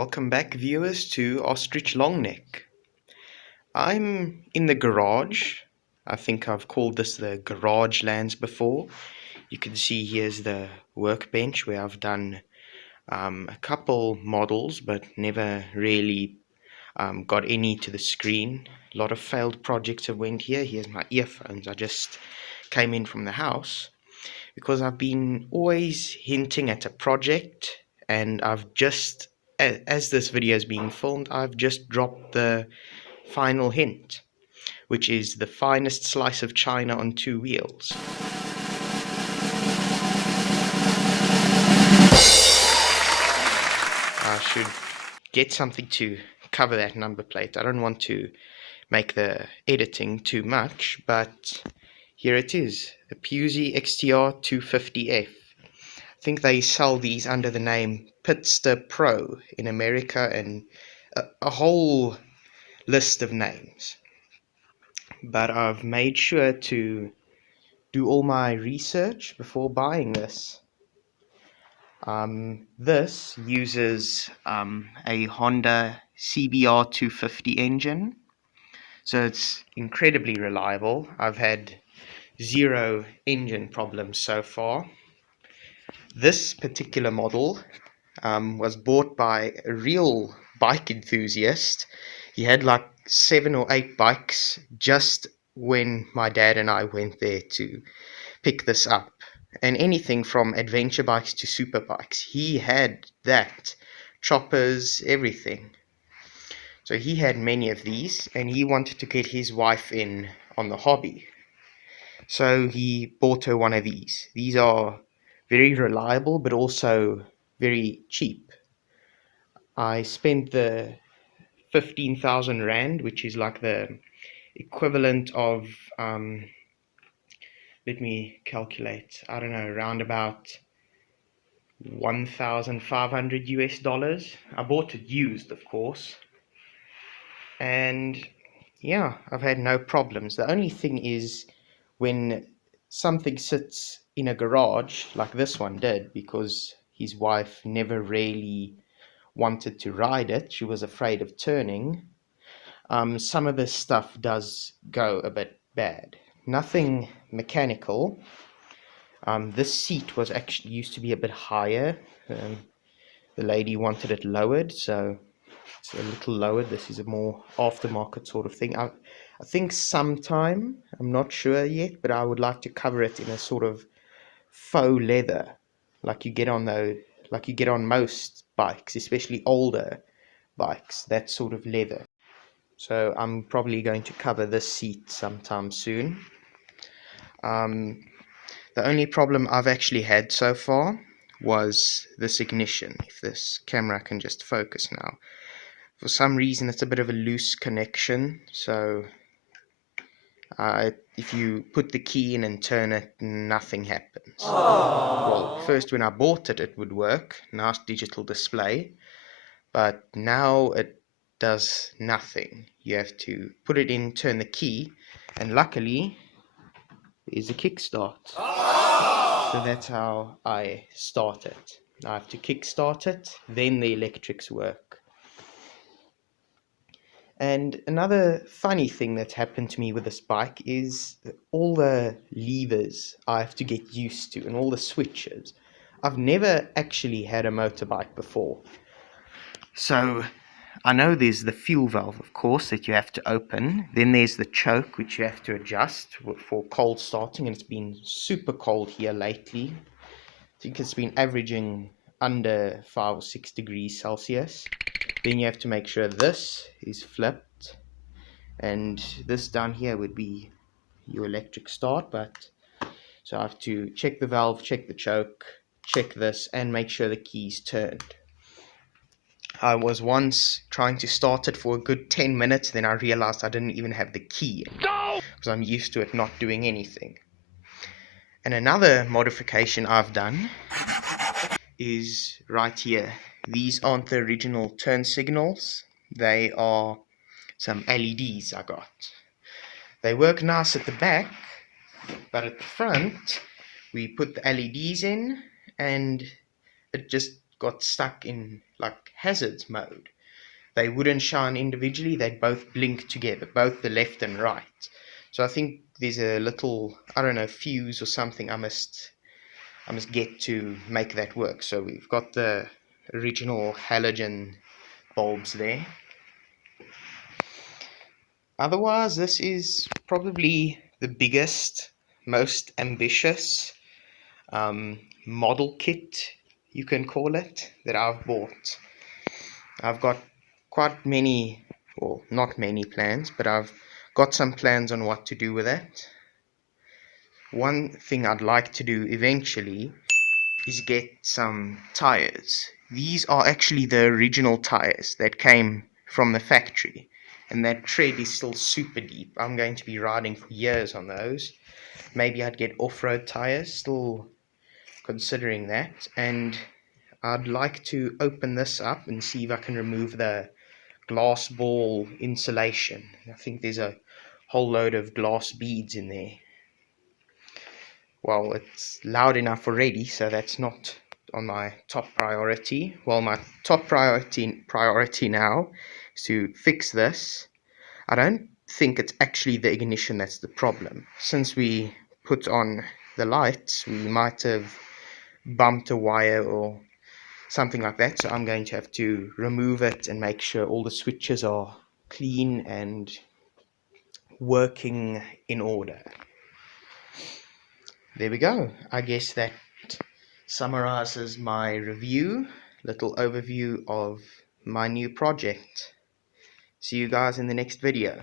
Welcome back, viewers, to Ostrich Longneck. I'm in the garage. I think I've called this the garage lands before. You can see here's the workbench where I've done a couple models but never really got any to the screen. A lot of failed projects have went here. Here's my earphones. I just came in from the house because I've been always hinting at a project, and I've just, as this video is being filmed, I've just dropped the final hint, which is the finest slice of china on two wheels. I should get something to cover that number plate. I don't want to make the editing too much, but here it is, a Puzey XTR 250F. I think they sell these under the name Pitster Pro in America, and a whole list of names. But I've made sure to do all my research before buying this. This uses a Honda CBR 250 engine, so it's incredibly reliable. I've had zero engine problems so far. This particular model was bought by a real bike enthusiast. He had like 7 or 8 bikes just when my dad and I went there to pick this up. And anything from adventure bikes to super bikes. He had that. Choppers, everything. So he had many of these, and he wanted to get his wife in on the hobby. So he bought her one of these. These are very reliable, but also very cheap. I spent the 15,000 Rand, which is like the equivalent of, let me calculate, I don't know, around about 1,500 US dollars. I bought it used, of course. And yeah, I've had no problems. The only thing is when something sits in a garage, like this one did, because his wife never really wanted to ride it, she was afraid of turning, some of this stuff does go a bit bad. Nothing mechanical. This seat was actually used to be a bit higher. The lady wanted it lowered, so it's a little lowered. This is a more aftermarket sort of thing. I think sometime, I'm not sure yet, but I would like to cover it in a sort of faux leather, like you get on most bikes, especially older bikes, that sort of leather. So I'm probably going to cover this seat sometime soon. The only problem I've actually had so far was this ignition. If this camera can just focus now. For some reason it's a bit of a loose connection, so if you put the key in and turn it, nothing happens. Well, first when I bought it, it would work. Now it's digital display, but now it does nothing. You have to put it in, turn the key, and luckily there's a kickstart. So that's how I start it. I have to kickstart it, then the electrics work. And another funny thing that's happened to me with this bike is all the levers I have to get used to and all the switches. I've never actually had a motorbike before. So I know there's the fuel valve, of course, that you have to open. Then there's the choke, which you have to adjust for cold starting. And it's been super cold here lately. I think it's been averaging under 5 or 6 degrees Celsius. Then you have to make sure this is flipped, and this down here would be your electric start. But so I have to check the valve, check the choke, check this, and make sure the key's turned. I was once trying to start it for a good 10 minutes, then I realized I didn't even have the key because I'm used to it not doing anything. And another modification I've done is right here. These aren't the original turn signals. They are some LEDs I got. They work nice at the back, but at the front we put the LEDs in and it just got stuck in like hazards mode. They wouldn't shine individually, they'd both blink together, both the left and right. So I think there's a little, I don't know, fuse or something I must get to make that work. So we've got the original halogen bulbs there. Otherwise, this is probably the biggest, most ambitious model kit, you can call it, that I've bought. I've got quite many, well, not many plans, but I've got some plans on what to do with it. One thing I'd like to do eventually is get some tires. These are actually the original tires that came from the factory, and that tread is still super deep. I'm going to be riding for years on those. Maybe I'd get off-road tires, still considering that. And I'd like to open this up and see if I can remove the glass ball insulation. I think there's a whole load of glass beads in there. Well, it's loud enough already, so that's not on my top priority. Well, my top priority now is to fix this. I don't think it's actually the ignition that's the problem. Since we put on the lights, we might have bumped a wire or something like that, so I'm going to have to remove it and make sure all the switches are clean and working in order. There we go. I guess that summarizes my review, little overview of my new project. See you guys in the next video.